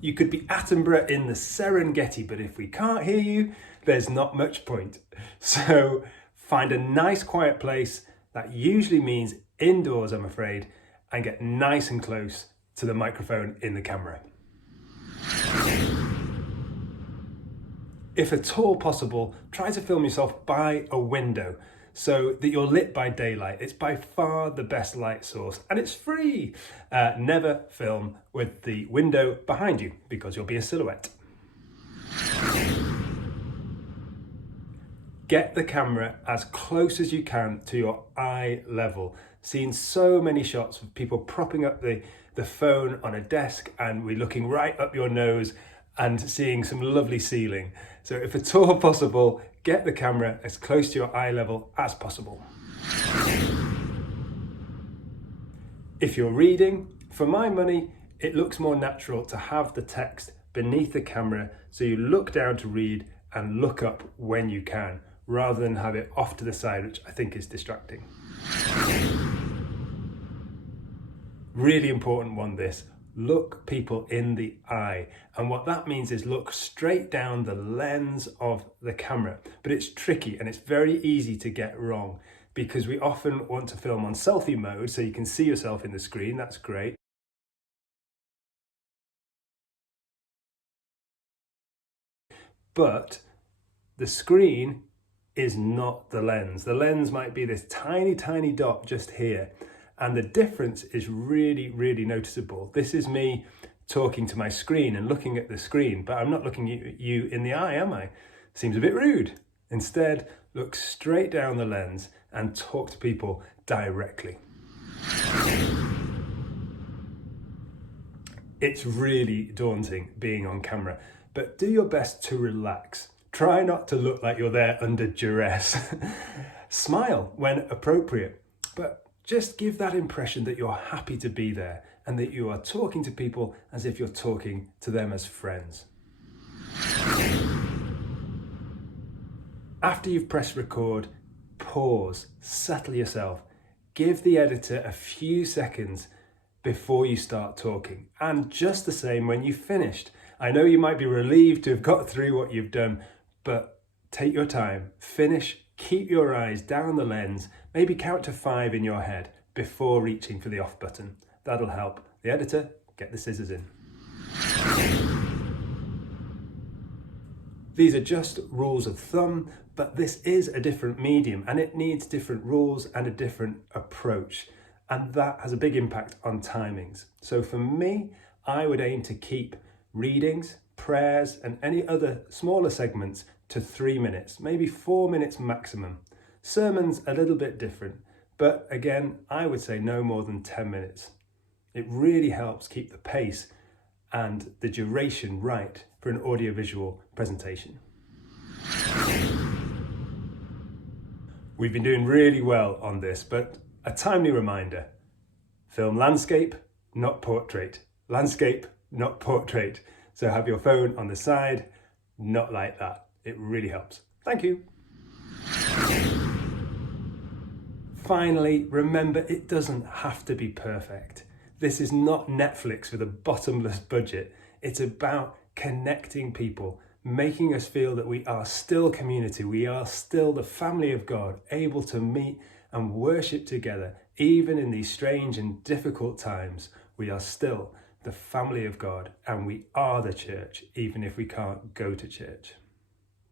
You could be Attenborough in the Serengeti, but if we can't hear you, there's not much point. So find a nice quiet place, that usually means indoors, I'm afraid, and get nice and close to the microphone in the camera. If at all possible, try to film yourself by a window so that you're lit by daylight. It's by far the best light source and it's free. Never film with the window behind you because you'll be a silhouette. Get the camera as close as you can to your eye level. Seen so many shots of people propping up the phone on a desk and we're looking right up your nose and seeing some lovely ceiling. So if at all possible, get the camera as close to your eye level as possible. If you're reading, for my money, it looks more natural to have the text beneath the camera so you look down to read and look up when you can, rather than have it off to the side, which I think is distracting. Really important one, this. Look people in the eye. And what that means is look straight down the lens of the camera. But it's tricky and it's very easy to get wrong because we often want to film on selfie mode so you can see yourself in the screen. That's great. But the screen is not the lens. The lens might be this tiny, tiny dot just here. And the difference is really, really noticeable. This is me talking to my screen and looking at the screen, but I'm not looking at you in the eye, am I? Seems a bit rude. Instead, look straight down the lens and talk to people directly. It's really daunting being on camera, but do your best to relax. Try not to look like you're there under duress. Smile when appropriate, but just give that impression that you're happy to be there and that you are talking to people as if you're talking to them as friends. After you've pressed record, pause, settle yourself, give the editor a few seconds before you start talking. And just the same when you've finished. I know you might be relieved to have got through what you've done, but take your time, finish, keep your eyes down the lens, maybe count to 5 in your head before reaching for the off button. That'll help. The editor, get the scissors in. These are just rules of thumb, but this is a different medium and it needs different rules and a different approach. And that has a big impact on timings. So for me, I would aim to keep readings, prayers, and any other smaller segments to 3 minutes, maybe 4 minutes maximum. Sermons a little bit different, but again, I would say no more than 10 minutes. It really helps keep the pace and the duration right for an audiovisual presentation. We've been doing really well on this, but a timely reminder: film landscape, not portrait. Landscape, not portrait. So have your phone on the side, not like that. It really helps. Thank you. Finally, remember, it doesn't have to be perfect. This is not Netflix with a bottomless budget. It's about connecting people, making us feel that we are still community. We are still the family of God, able to meet and worship together. Even in these strange and difficult times, we are still the family of God and we are the church, even if we can't go to church.